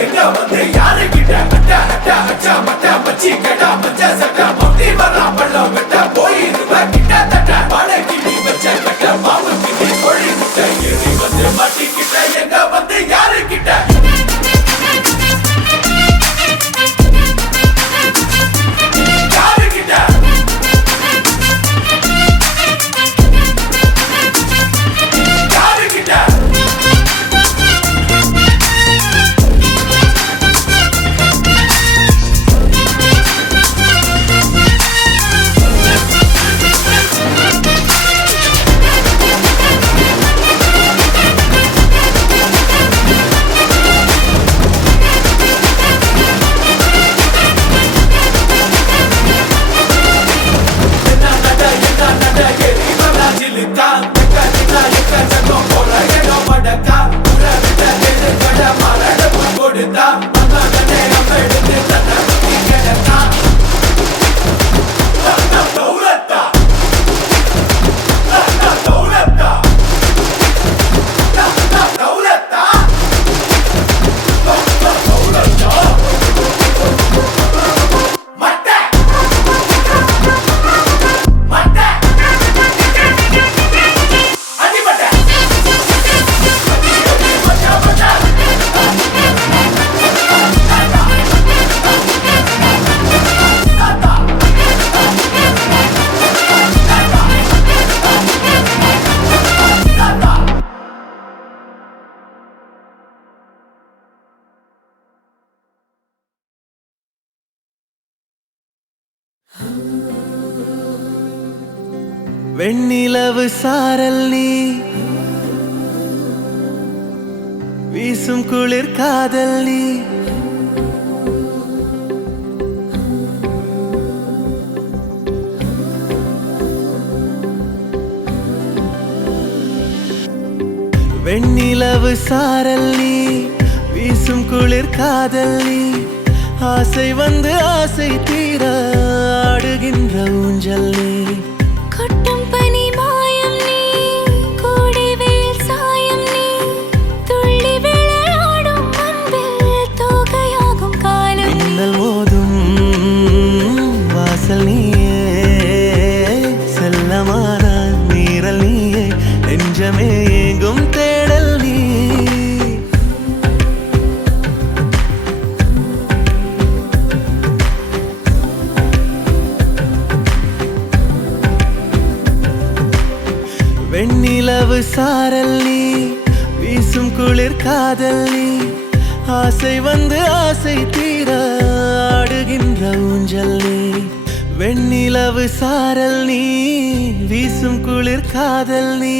எங்க வந்து யாரு கிட்ட அட்ட அட்ட அச்சா மட்ட மச்சி கடா மச்ச சட்ட மம்டி வரா பள்ளம் வெட்ட போயிருவ கிட்ட தட்ட பாலை கிண்டி வச்ச கட்ட மாவு கிண்டி கோழி முட்டை ஏறி வந்து மாட்டிக்கிட்ட எங்க வந்து யாரு கிட்ட வெண்ணிலவு சாரல் நீ வீசும் குளிர் காதல் நீ வெண்ணிலவு சாரல் நீ வீசும் குளிர் காதல் நீ ஆசை வந்து ஆசை தீர ஆடுகின்ற ஊஞ்சல் நீ எங்கும் தேடல் நீ வெண்ணிலவு சாரல் நீ வீசும் குளிர் காதல் நீ ஆசை வந்து ஆசை தீர ஆடுகின்ற ஊஞ்சல் நீ வெண்ணிலவு சாரல் நீ வீசும் குளிர் காதல் நீ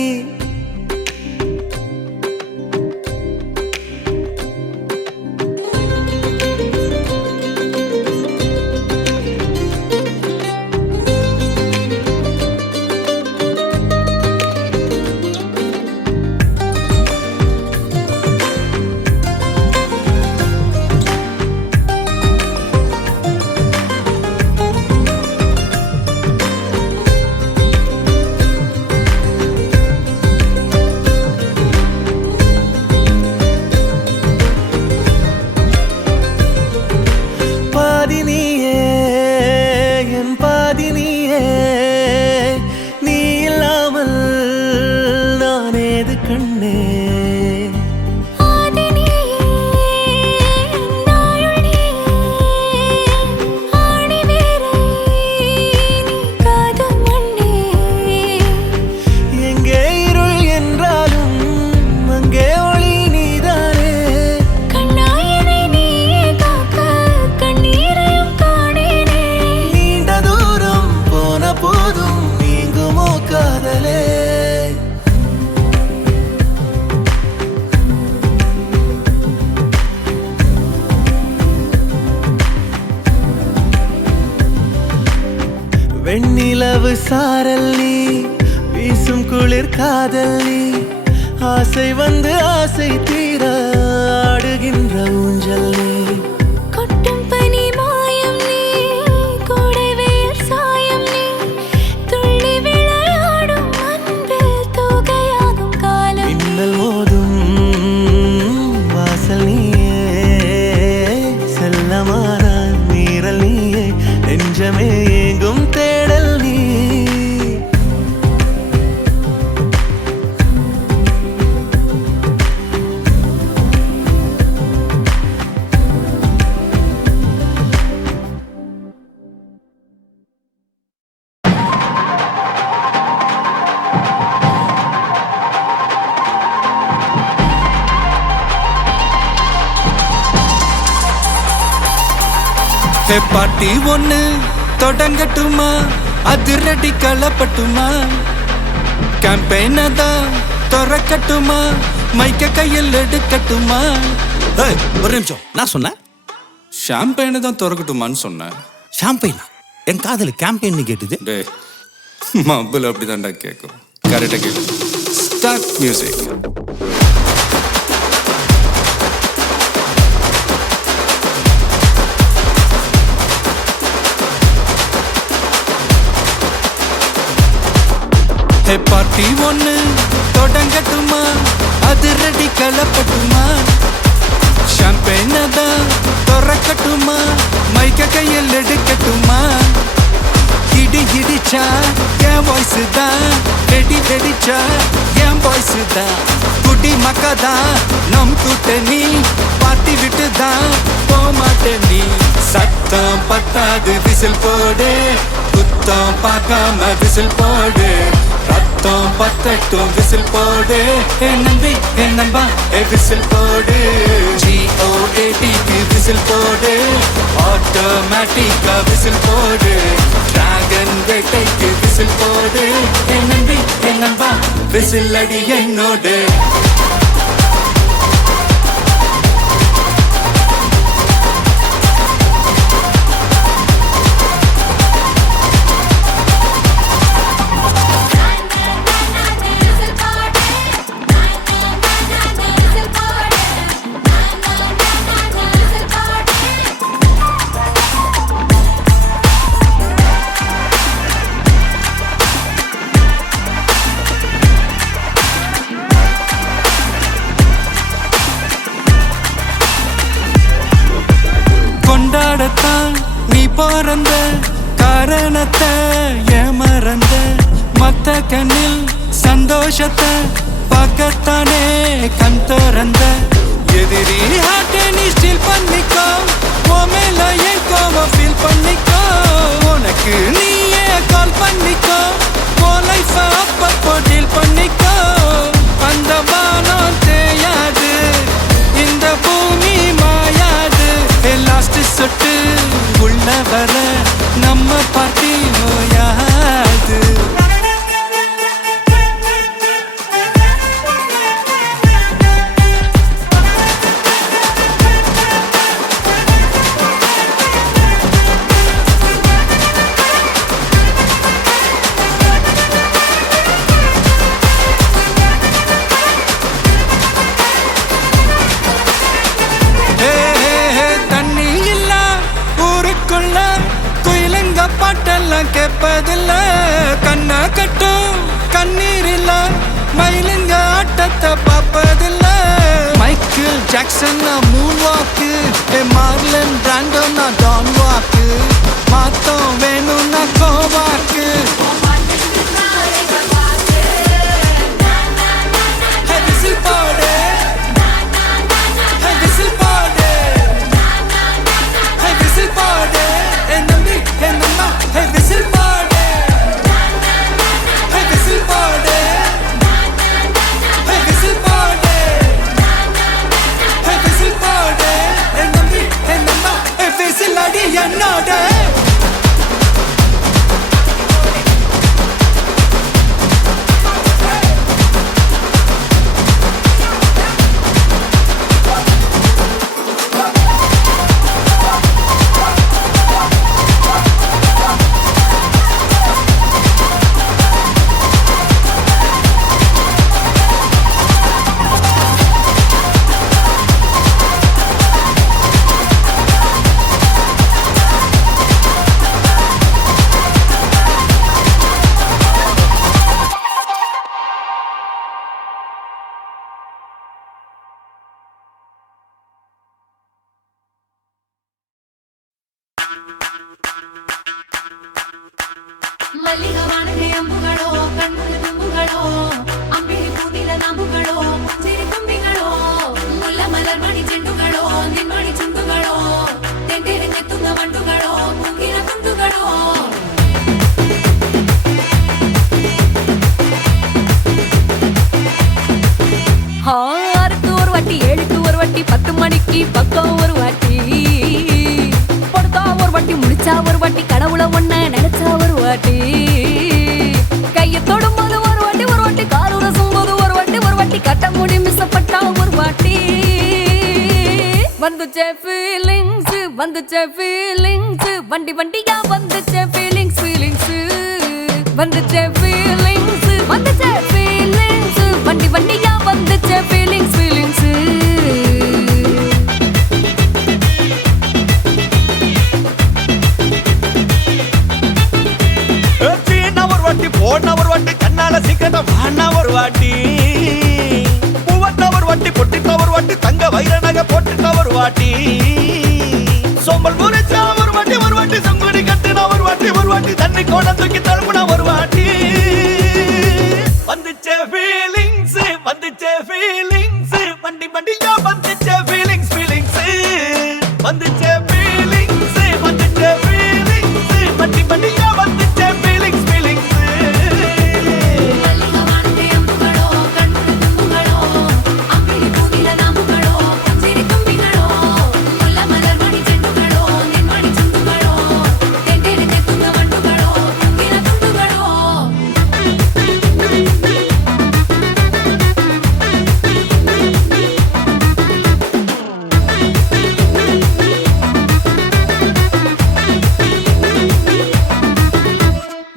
வெண்ணிலவு சாரல் நீ வீசும் குளிர் காதல் நீ ஆசை வந்து ஆசை தீர ஆடுகின்ற ஊஞ்சல் நீ ஹே பாட்டி ஒண்ணு தொடங்கட்டுமா அதிரடி கலப்பட்டுமா கேம்பெயின தான் திறக்கட்டுமா மைக்க கையில் எடுக்கட்டுமா ஒரு நிமிஷம் நான் சொன்னேன் ஷாம்பெயினை தான் திறக்கட்டுமான்னு சொன்னேன் ஷாம்பெயினா என் காதல் கேம்பெயின் கேட்டுது டே மப்பிள் அப்படிதான்டா கேட்கும் கரெக்டாக கேட்டு ஸ்டார்ட் மியூசிக் ஹே பார்ட்டி ஒண்ணு தொடங்கட்டுமா அதிரடி கலப்பட்டுமா ஷாம்பெயினை தான் திறக்கட்டுமா மைக்க கையில் எடுக்கட்டுமா இடி இடிச்சா என் வாய்ஸ் தான் வெடி வெடிச்சா என் வாய்ஸ் தான் குடி மக்கா தான் நம் கூட்டணி பாட்டி விட்டு தான் போமாட்டேன் நீ சத்தம் பத்தாது விசில் போடு குத்தம் பார்க்காம விசில் போடு ரத்தம் பத்தட்டும் விசில் போடு என் நம்பி என் நம்பா விசில் போடு GOATக்கு விசில் போடு ஆட்டோமேட்டிக்கா விசில் போடு டிராகன் வேட்டைக்கு விசில் போடு என் நம்பி என் நம்பா விசில் அடி என்னோடு கொண்டாடத்தான் நீ பிறந்த காரணத்தை ஏமறந்த மத்த கண்ணில் சந்தோஷத்தை பார்க்கத்தானே கண் திறந்த எதிரி ஹார்ட்டை நீ ஸ்டீல் பண்ணிக்கோ உன் மேல என் கோவம் ஃபீல் பண்ணிக்கோ உனக்கு நீயே கால் பண்ணிக்கோ உன் லைஃப அப்பப்போ டீல் பண்ணிக்கோ அந்த வானம் தேயாது இந்த பூமி மாயாது லாஸ்ட் சொட்டு உள்ள வர நம்ம பாட்டி நோயாது பாட்டெல்லாம் கேட்பதில்ல கண்ணா கட்டும் கண்ணீர் இல்ல மயிலுங்க ஆட்டத்தை பார்ப்பதில்ல மைக்கேல் ஜாக்சன் மூன் வாக்கு மார்லன் பிராண்டோ நான் டான் வாக்கு மாத்தம் வேணும்னா கோவாக்கு விசில் போடு விசில் போடு விசில் போடு Hey, whistle party. Hey, whistle party. Hey, whistle party. Hey, whistle party. Hey, nambi, hey, namma. Hey, whistle adi என்னோட ಮಲ್ಲಿಗವಾನಗೆ ಅಂಬುಗಳೋ ಕಣ್ಣುಗಳ ತುಂಬುಗಳೋ ಅಂಬಿಳಿ ಕೂದಿಲ ನಂಬುಗಳೋ ಮುಂಜಿರಿ ತುಂಬಿಗಳೋ ಮುಲ್ಲ ಮಲರ್ಮಣಿ ಚೆಂಡುಗಳೋ ನಿನ್ಮಣಿ ಚುಂಡುಗಳೋ ತೆಂಟೆರೆ ತೆತ್ತುಂಗ ಮಂಡುಗಳೋ ಮುಂಗಿನ ತುಂಡುಗಳೋ ஆறுக்கு ஒரு வாட்டி 7க்கு ஒரு வாட்டி 10 மணிக்கு பக்கம் ஒரு வாட்டி படுத்தா ஒரு வாட்டி நினைச்சா ஒரு வாட்டி கடவுளை ஒண்ண நினைச்சா ஒரு வாட்டி கையை தொடும்போது ஒரு வாட்டி கால் உரசும் போது ஒரு வாட்டி கட்ட முடி மிஸ்ஸப்பட்டா ஒரு வாட்டி வந்துச்சே ஃபீலிங்ஸ் வண்டி வண்டியா வந்துச்சே ஃபீலிங்ஸ் வந்துச்சே ஃபீலிங்ஸ் வண்டி வண்டியா வந்துச்சே ஃபீலிங்ஸ் போன ஒரு வாட்டி கண்ணால சீக்கிரம் வாண்ணா ஒரு வாட்டி பூவத்த ஒரு வாட்டி பொட்டிட்ட ஒரு வாட்டி தங்க வைர நகை போட்டுட்ட ஒரு வாட்டி சோம்பல் முறிச்சா ஒரு வாட்டி சங்குடி கட்டினா ஒரு வாட்டி தண்ணி கோண தூக்கி தழுப்புனா ஒரு வாட்டி வந்துச்சே ஃபீலிங்ஸ் வண்டி வண்டியா வந்துச்சே ஃபீலிங்ஸ் வந்துச்சே ஃபீலிங்ஸ் வண்டி வண்டியா வந்துச்சே ஃபீலிங்ஸ்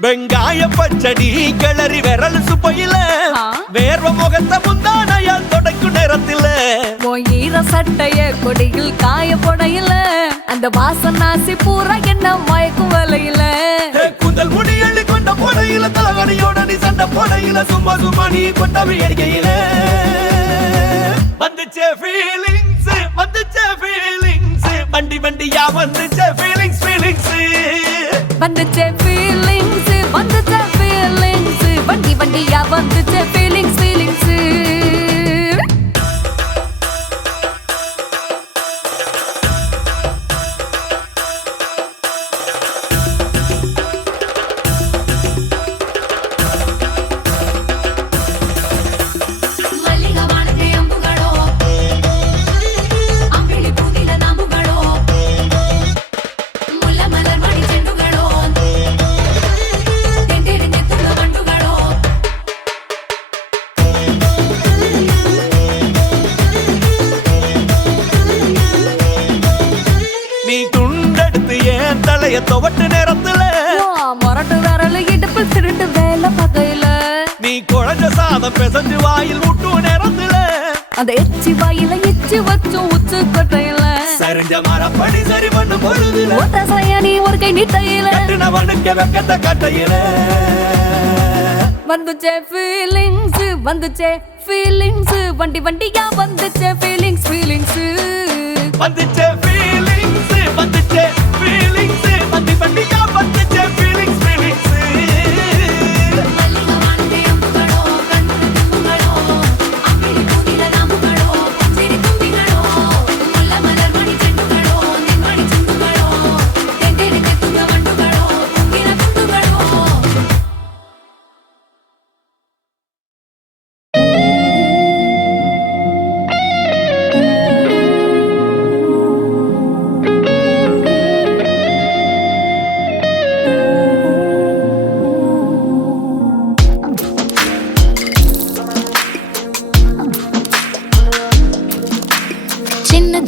வெங்காய பச்சடி கிளறி விரல் சுப்பையில வேர்வ முகத்த முந்தானையால் தொடக்கும் நேரத்தில ஈர சட்டைய கொடியில் காய பொடையில அந்த வாசனாசி பூரா என்ன மயக்கும் வலையில குந்தல் முடி அள்ளி கொண்ட போடையில தலகணியோட நீ சண்டை போடையில சும்மா நீ கொண்டவி அடிக்கையில வந்துச்சே ஃபீலிங்ஸ் வண்டி வண்டியா வந்துச்சே ஃபீலிங்ஸ் வந்துச்சே ஃபீலிங்ஸ் வண்டி வண்டியா வந்துச்சே ஃபீலிங்ஸ் துவட்டு நேரத்துல மொரட்டு விரல இடுப்பு திருட்டு வேலை பகையில நீ குழஞ்ச சாதம் பெசஞ்சு வாயில் விட்டு நேரத்துல அந்த எச்சி வாயில எச்சி வச்சும் உச்சு கொட்டையில சரிஞ்ச மரப்படி சரி பண்ணு பொழுதுல ஒத்த சையானி ஒரு கை நீட்டையில கட்டினவனுக்கு வெக்கத்த கட்டையில வந்துச்சே ஃபீலிங்ஸ் வண்டி வண்டியா வந்துச்சே ஃபீலிங்ஸ் வந்துச்சே ஃபீலிங்ஸ் வண்டி வண்டியா வந்துச்சே ஃபீலிங்ஸ்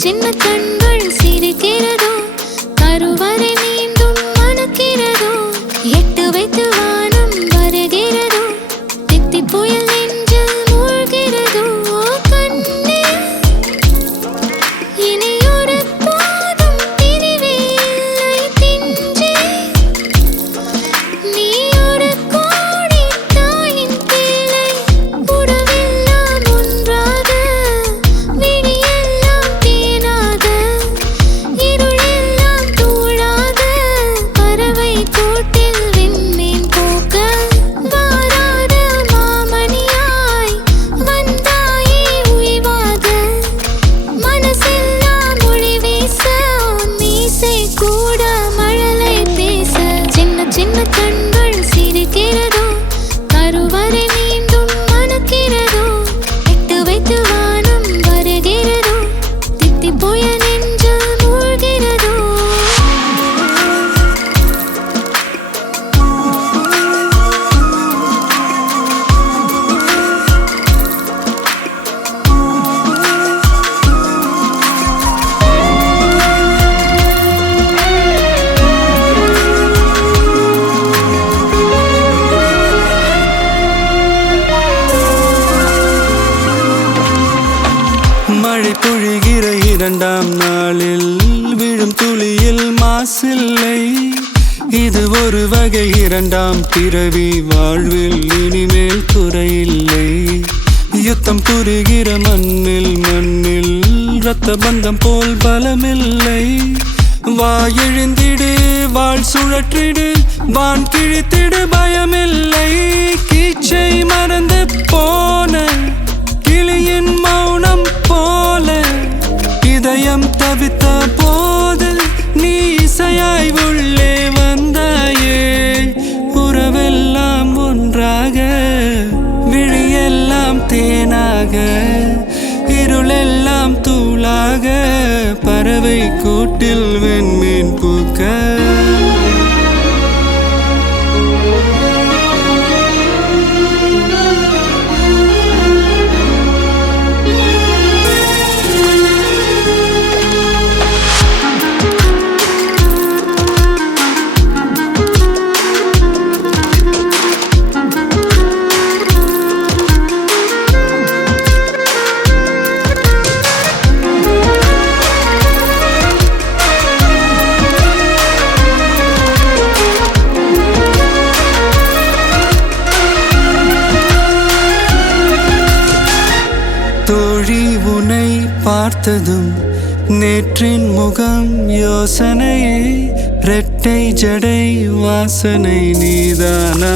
சின்ன கண்கள் சிரிக்கிறதோ கருவறை மீண்டும் மணக்கிறதோ எட்டு வைத்து வானம் வருகிறதோ தித்தி புயல் நெஞ்சில் மூழ்கிறதோ கண்ணே இனியொரு போதும் பிரிவே இல்லை பிஞ்சே நீ ஒரு கோடி தாயின் பிள்ளை உறவெல்லாம் ஒன்றாக விழியெல்லாம் தேனாக விழும் துளியில் மாசில்லை. இது ஒரு வகை இரண்டாம் பிறவி, வாழ்வில் இனிமேல் குறையில்லை. யுத்தம் புரிகிற மண்ணில் மண்ணில் இரத்த பந்தம் போல் பலமில்லை. வா எழுந்திடு, வாழ் சுழற்றிடு, வான் கிழித்திடு, பயமில்லை. கீச்சை மறந்து போன கிளியின் மௌனம் போல இதயம் தவித்த போது நீ இசையாய் உள்ளே வந்தாயே. உறவெல்லாம் ஒன்றாக, விழியெல்லாம் தேனாக, இருளெல்லாம் தூளாக, பறவை கூட்டில் வெண்மீன் பூக்க. தோழி உன்னை பார்த்ததும் நேற்றின் முகம் யோசனையே. ரெட்டை ஜடை வாசனை நீதானா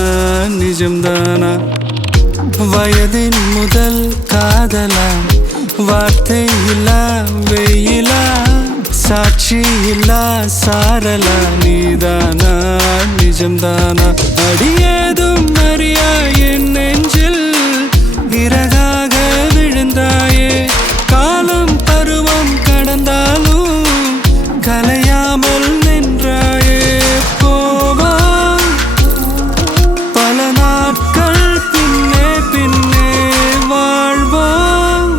நிஜம்தானா? வயதின் முதல் காதலா, வார்த்தை இல்லா வெயிலா, சாட்சி இல்லா சாரலா, நீதானா நிஜம்தானா? அடியேதும் அறியா என் நெஞ்சில் இறகாக விழுந்தாயே. காலம் பருவம் கடந்தாலும் கலையாமல் நின்றாயே. போவான் பல நாட்கள் பின்னே பின்னே வாழ்வோம்,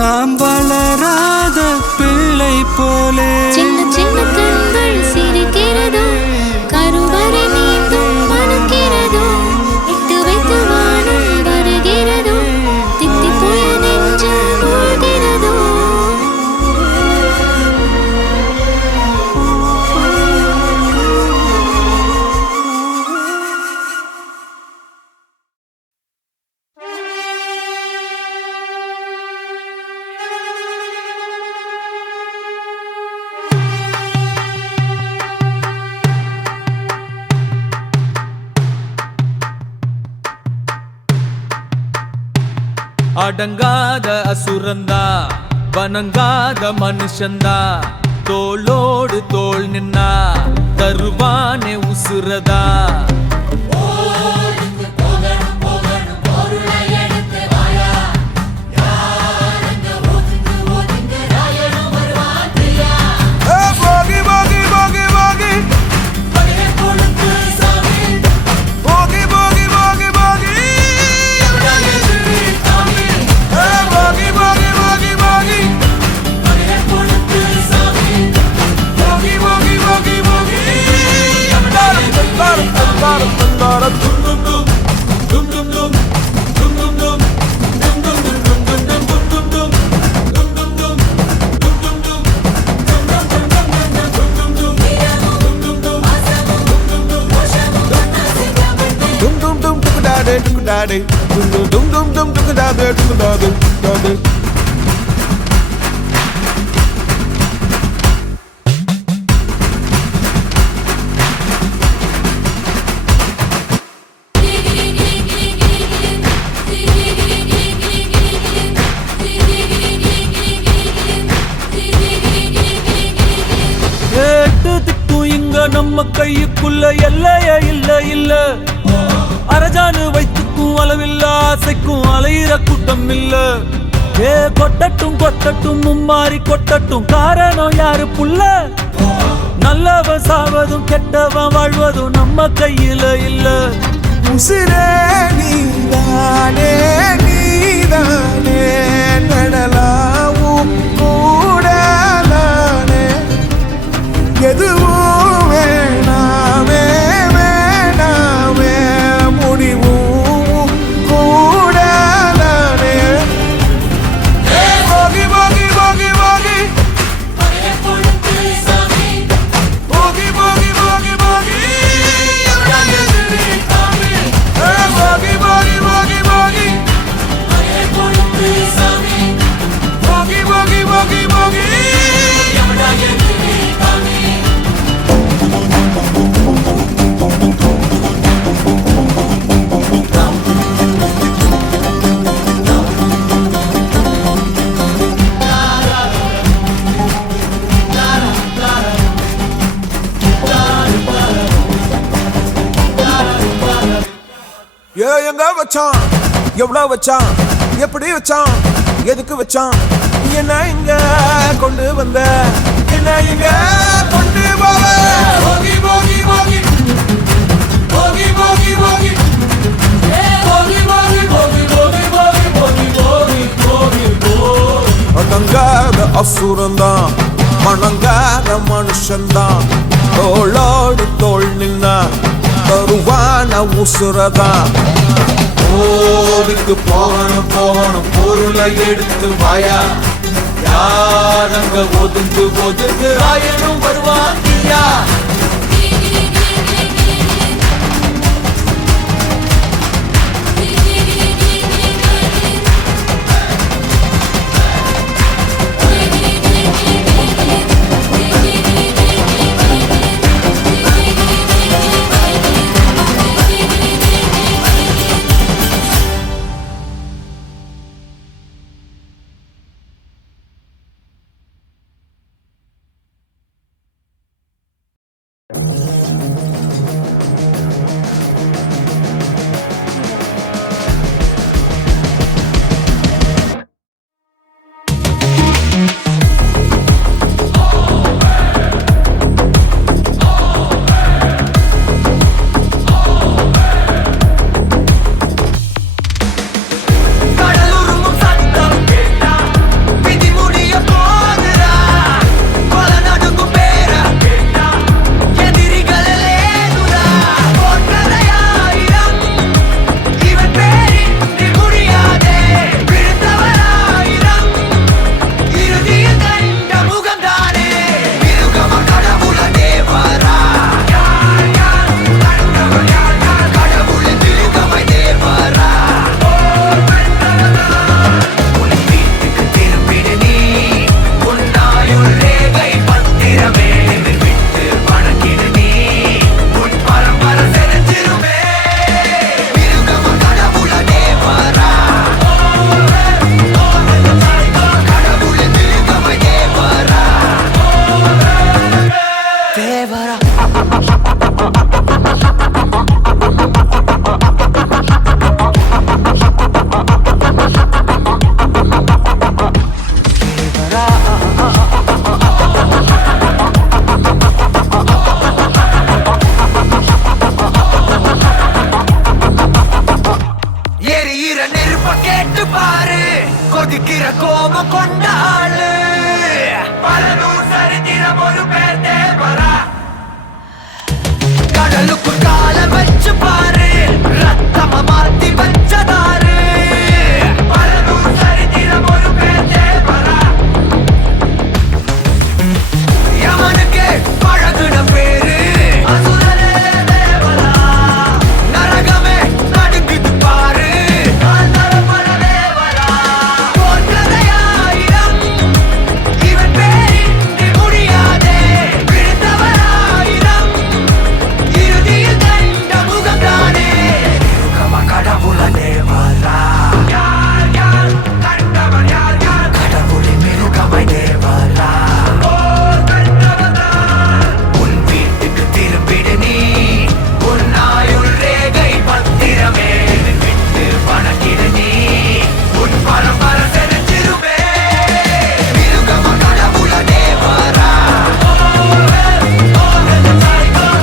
நாம் வளராத பிள்ளை போலே. சின்ன சின்ன கண்கள் சிரிக்கிறதோ, கருவறை நீந்தும் மணக்கிறதோ, இட்டு வைத்து வானம் வருகிறதோ, தித்தி போய நெஞ்சு மூழ்கிறதோ. அடங்காத அசுரந்தா, வணங்காத மனுஷந்தா, தோளோடு தோள் நின்னா தருவானே உசுரதா. நம்ம கையுக்குள்ள எல்லைய இல்ல இல்ல, அரஜானு வைத்துக்கும் அளவில்ல, ஆசைக்கும் அலையிற கூட்டம் இல்ல. ஏ கொட்டட்டும் கொட்டட்டும் மும்மாறி கொட்டட்டும், காரணம் யாரு புள்ள? நல்லவன் சாவதும் கெட்டவன் வாழ்வதும் நம்ம கையில இல்ல. உசிரே நீதானே நீதானே, நடலாவும் கூட நானே. எதுவும் வேணாமே வேணாமே, முடிவும் கூட நானே. போகி போகி போகி போகி எங்க வச்சான் எவ்வளவு வச்சான் எப்படி வச்சான் எதுக்கு வச்சான் என்ன இங்க கொண்டு வந்த என்ன இங்க கொண்டு போவ போகி போகி போகி போகி போகி போகி போகி போகி போகி போகி போகி போகி போகி போகி அடங்காத அசுரந்தான் மணங்காத மனுஷன்தான் தோளோடு தோள் நின்னா தருவான உசுரதான் கோவிக்கு போகணும் போகணும் பொருளை எடுத்து வாயா யாரங்க ஒதுங்கு ஒதுங்கு ஆயனும் வருவாங்கியா கொதிக்கிற கோபம் கொண்டாளு பலனூர் சரித்திரம் ஒரு பேர் தேவரா கடலுக்கு கால வச்சு பாரு ரத்தம மாத்தி வச்சதாரு பலனூர் சரித்திரம் ஒரு பேர் தேவரா யமனுக்கு பழகுன பேரு அசுரனே தேவரா நரகமே நடுங்குது பாரு காந்தரப்பட தேவரா போன்றதையாயிரம் இவன் பேரின்றி முடியாதே விழுந்தவராயிரம் இறுதியில் கண்ட முகம்தானே கடவுள தேவரா யார் யார் கண்டவர் யார் யார் கடவுளின் மிருகமை தேவரா ஓர் கண்டவர்தான் உன் வீட்டுக்கு திரும்பிடு நீ உன் ஆயுள் ரேகை பத்திரமே விட்டு பணக்கிடு நீ உன் பரம்பரை செலுத்திருமே மிருகம கடவுள தேவரா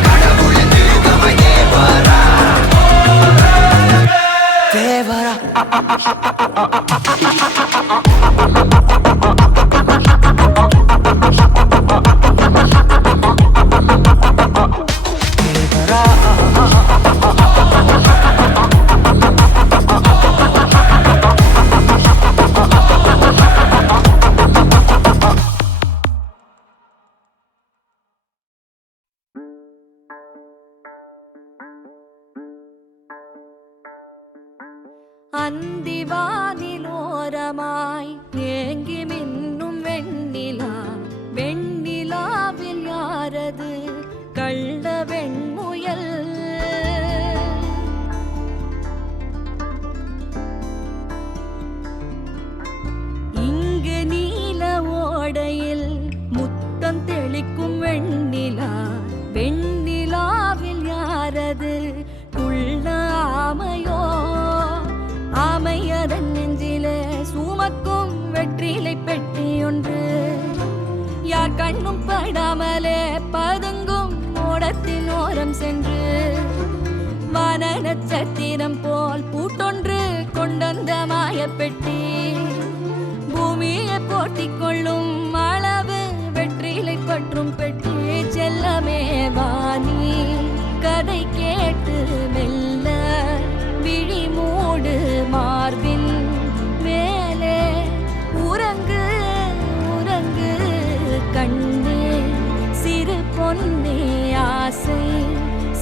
கடவுளின் மிருகமை தேவரா தேவரா அந்திவானிலோரமாய் ஏங்கி மின்னும் வெண்ணிலா வெண்ணிலாவில் யாரது கள்ள வெண்முயல் இங்கு நீல ஓடையில் முத்தம் தெளிக்கும் வெண்ணிலா வெண்ணிலாவில் யாரது குள்ள ஆமையோ கண்ணும் படாமலே பதுங்கும் ஓடத்தின் ஓரம் சென்று வான நட்சத்திரம் போல் பூட்டொன்று கொண்டந்த மாயப்பெட்டி பூமியை போட்டிக் கொள்ளும் அளவு வெற்றிலை பற்றும் பெட்டி செல்லமே வாணி கதை கேட்டு மெல்ல விழி மூடு மார்பின் மேலே உறங்கு உறங்கு கண்ணே சிறு பொன்னே ஆசை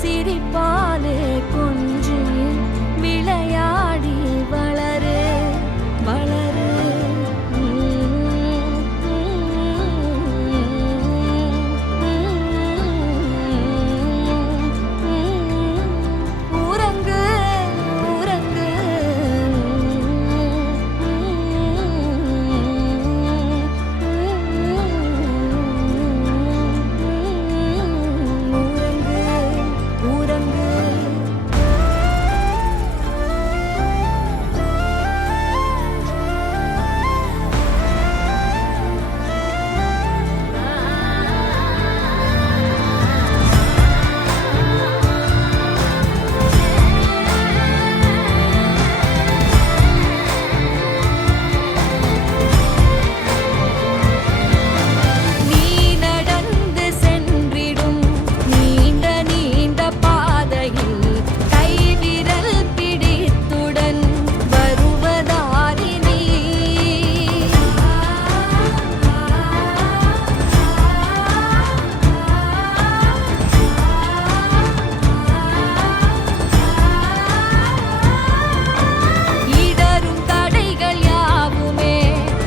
சிரிப்பாலே கொஞ்சி விளையாடி வளரு வளரு உறங்கு உறங்கு உறங்கு உறங்கு நீ நடந்து சென்றிடும் நீண்ட நீண்ட பாதையில் கைவிரல் பிடித்துடன் வருவதாரினி இடரும் தடைகள் யாவுமே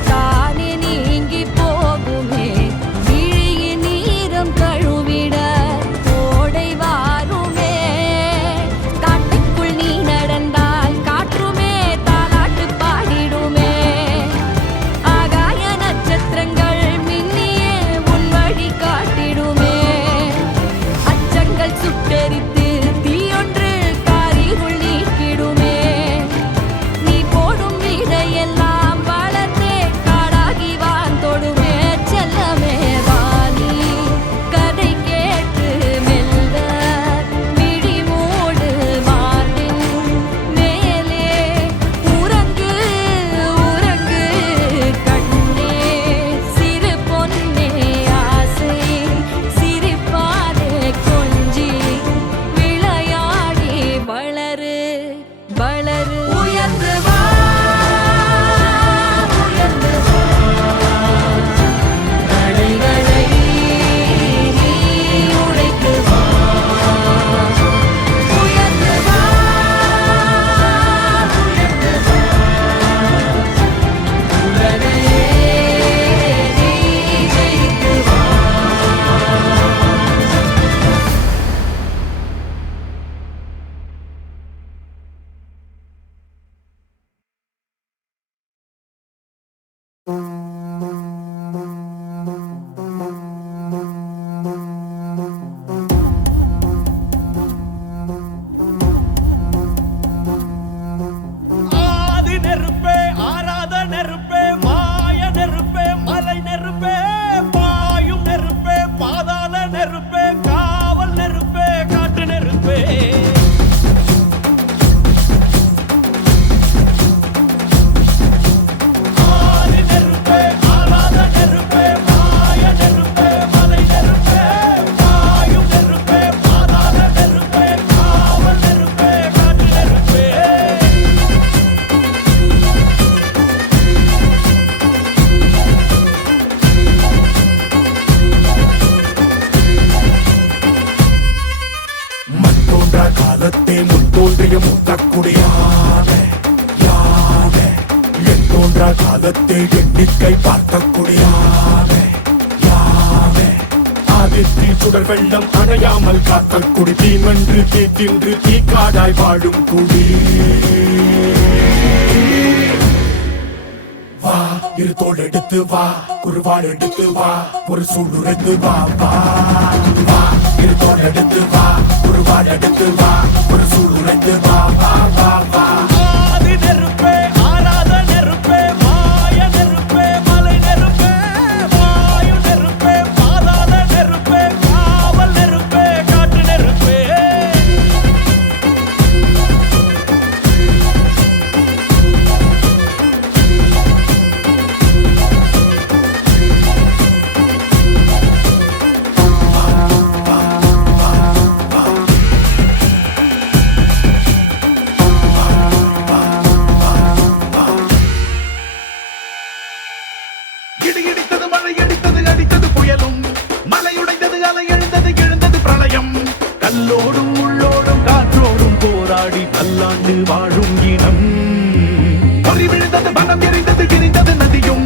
தானே நீங்கி போகுமே விழியின் நீரம் கழுவிட கோடை வாருமே காட்டுக்குள் நீ நடந்தால் காற்றுமே தாலாட்டு பாடிடுமே ஆகாய நட்சத்திரங்கள் மின்னியே உன் வழி காட்டிடுமே அச்சங்கள் சுட்டெரித்து தீயொன்று காரிருள் நீக்கிடுமே நீ போடும் விதையெல்லாம் வளர்த்தே காடாகி வாந்தொடுமே செல்லமே வாணி கதை கேட்டு மெல்ல விழி மூடு மார்பின் மேலே உறங்கு உறங்கு கண்ணே சிறு பொன்னே ஆசை சிரிப்பாலே கொஞ்சி விளையாடி வளரு வளரு உயர்ந்து வா உயர்ந்து வா தடைகளை நீ உடைத்து வா உயர்ந்து வா உயர்ந்து வா உலகையே நீ ஜெயித்து வா ஆதி நெருப்பே ஆராத நெருப்பே மாய நெருப்பே மலை நெருப்பே பாயும் நெருப்பே பாதாள நெருப்பே காவல் நெருப்பே காட்டு நெருப்பே ஆதி நெருப்பே ஆராத நெருப்பே மாய நெருப்பே மலை நெருப்பே பாயும் நெருப்பே பாதாள நெருப்பே காவல் நெருப்பே காட்டு நெருப்பே மண் தோன்றா காலத்தே முன் தோன்றிய முத்தக்குடியான யானை எண் தோன்றா காலத்தே எண்ணிக்கை பார்க்கக்கூடியான யானை ஆதித்தி சுடர் வெள்ளம் அணையாமல் காத்த குடி தீமன்று தீ தின்று தீக்காடாய் வாழும் குடி வா இரு தோள் எடுத்து வா குருவாள் எடுத்து வா ஒரு சூடுரைத்து வா வா வா இரு தோள் எடுத்து வா குருவாள் எடுத்து வா ஒரு சூடுரைத்து வா வா வா வா ஆதி நெருப்பே ஆராத நெருப்பே மாய நெருப்பே மலை நெருப்பே வாயு நெருப்பே ஆண்டு வாழும் இனம். பொறி விழுந்தது மனம் எரிந்தது கிரிந்தது நதியும்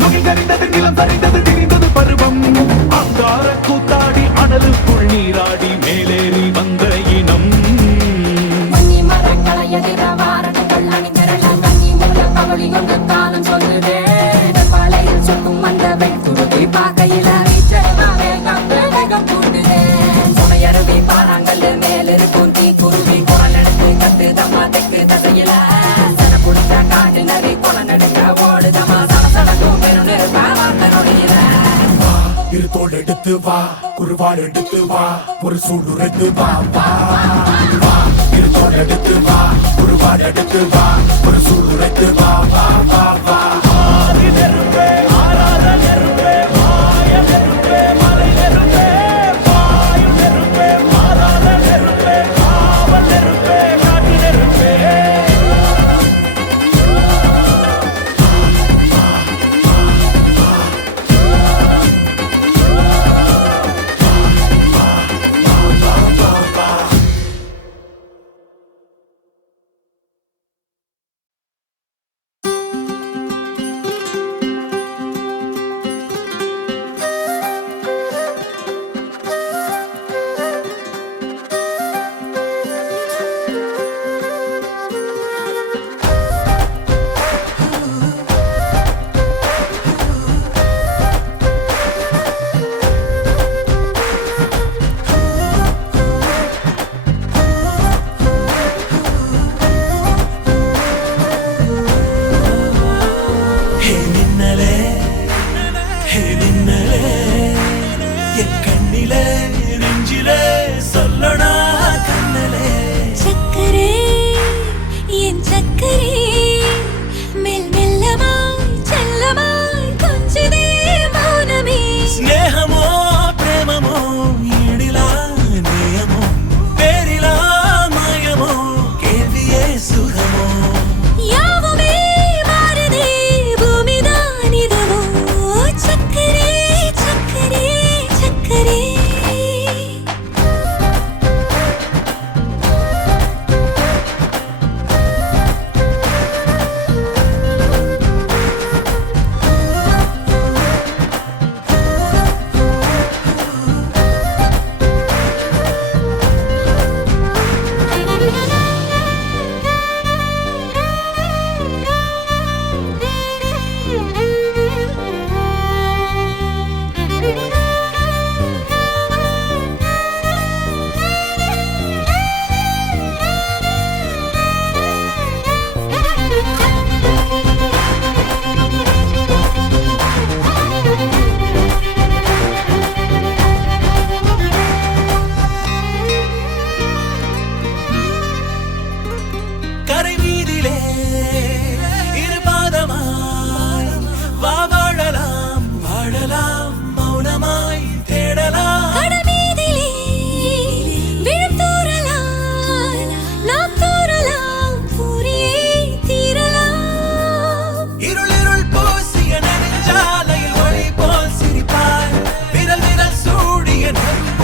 நுகி கரிந்தது நிலம் சரிந்தது திரிந்தது பருவம். அங்கார கூத்தாடி அனலுக்குள் நீராடி மேலேறி வந்த இனம். மன்னி மரங்களை எதிர வாரங்கள் அணிந்திரள கன்னி மூல பவளி கொண்டு காலம் சொல்லுதே. பழையில் சுட்டும் அந்த வெண்குருதி பார்க்கையில வீச்சமாவே கங்கு வேகம் கூட்டுதே. சுமையருவி பாறாங்கல் மேலிருக்கும் தீ குருவி குரல் எடுத்து கத்து தம்மா தெக்கு தசையில சன புடிச்ச காட்டு நரி குளம் நடுக்க ஓடுதமா சடசடக்கும் பெரும் நெருப்பா வார்த்த நொடியில. இரு தோள் எடுத்து வா குருவாள் எடுத்து வா ஒரு சூடுரைத்து வா வா வா. இரு தோள் எடுத்து வா குருவாள் எடுத்து வா ஒரு சூடுரைத்து வா வா வா வா. ஆதி நெருப்பே ஆராத நெருப்பே மாய நெருப்பே மலை நெருப்பே வாயு நெருப்பே மாறாத நெருப்பே காவல் நெருப்பே காட்டு நெருப்பே. ஹே மின்னலே ஹே மின்னலே என் கண்ணிலே நெஞ்சிலே சொல்லனா கண்ணலே. சக்கரே என் சக்கரே மெல் மெல்லமாய் செல்லமாய் கொஞ்சதே மௌனமே. ஸ்நேகமோ பிரேமமோ ஈடிலா நேயமோ பேரிலா மாயமோ கேள்வியே சுகமோ. யாவுமே மாறுதே பூமிதான் இதுவோ. சக்கரே சக்கரே சக்கரே கரை வீதியிலே இரு பாதமாய் வா வாழலாம் வாழலாம் மௌனமாய் தேடலாம். கடமீதிலே விழும் தூறலாம் நாம் தூறலாம் பூரியே தீரலாம். இருள் இருள் பூசிய நெடுஞ்சாலையில் ஒளி போல் சிரிப்பாய் விரல் விரல் சூடிய நெருப்பு